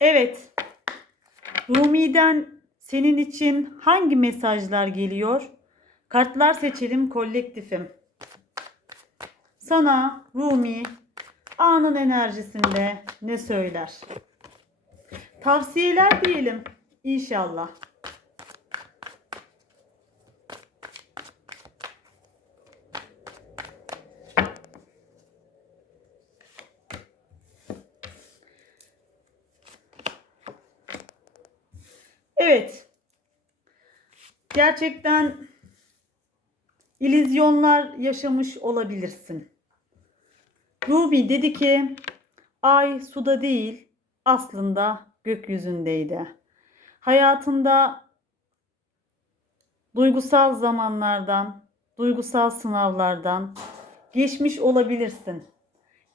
Evet. Rumi'den senin için hangi mesajlar geliyor? Kartlar seçelim kolektifim. Sana Rumi anın enerjisinde ne söyler? Tavsiyeler diyelim inşallah. Evet. Gerçekten illüzyonlar yaşamış olabilirsin. Ruby dedi ki ay suda değil aslında gökyüzündeydi. Hayatında duygusal zamanlardan, duygusal sınavlardan geçmiş olabilirsin.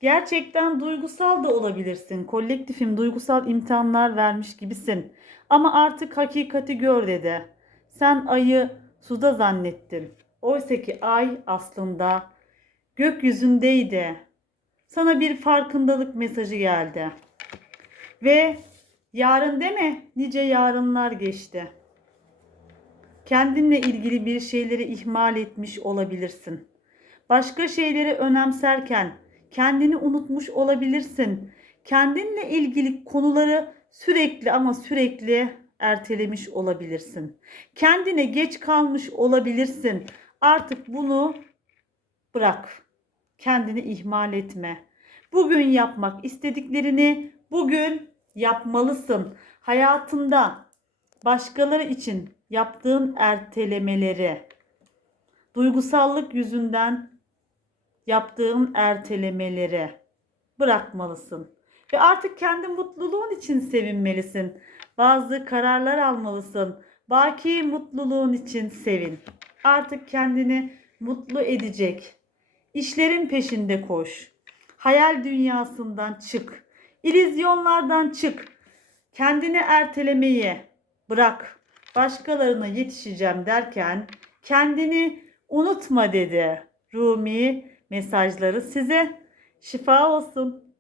Gerçekten duygusal da olabilirsin. Kolektifim duygusal imtihanlar vermiş gibisin. Ama artık hakikati gör dedi. Sen ayı suda zannettin. Oysa ki ay aslında gökyüzündeydi. Sana bir farkındalık mesajı geldi. Ve yarın deme nice yarınlar geçti. Kendinle ilgili bir şeyleri ihmal etmiş olabilirsin. Başka şeyleri önemserken kendini unutmuş olabilirsin. Kendinle ilgili konuları sürekli ama sürekli ertelemiş olabilirsin. Kendine geç kalmış olabilirsin. Artık bunu bırak. Kendini ihmal etme. Bugün yapmak istediklerini bugün yapmalısın. Hayatında başkaları için yaptığın ertelemeleri, duygusallık yüzünden yaptığın ertelemeleri bırakmalısın. Ve artık kendi mutluluğun için sevinmelisin. Bazı kararlar almalısın. Baki mutluluğun için sevin. Artık kendini mutlu edecek. İşlerin peşinde koş. Hayal dünyasından çık. İllüzyonlardan çık. Kendini ertelemeyi bırak. Başkalarına yetişeceğim derken kendini unutma dedi. Rumi mesajları size şifa olsun.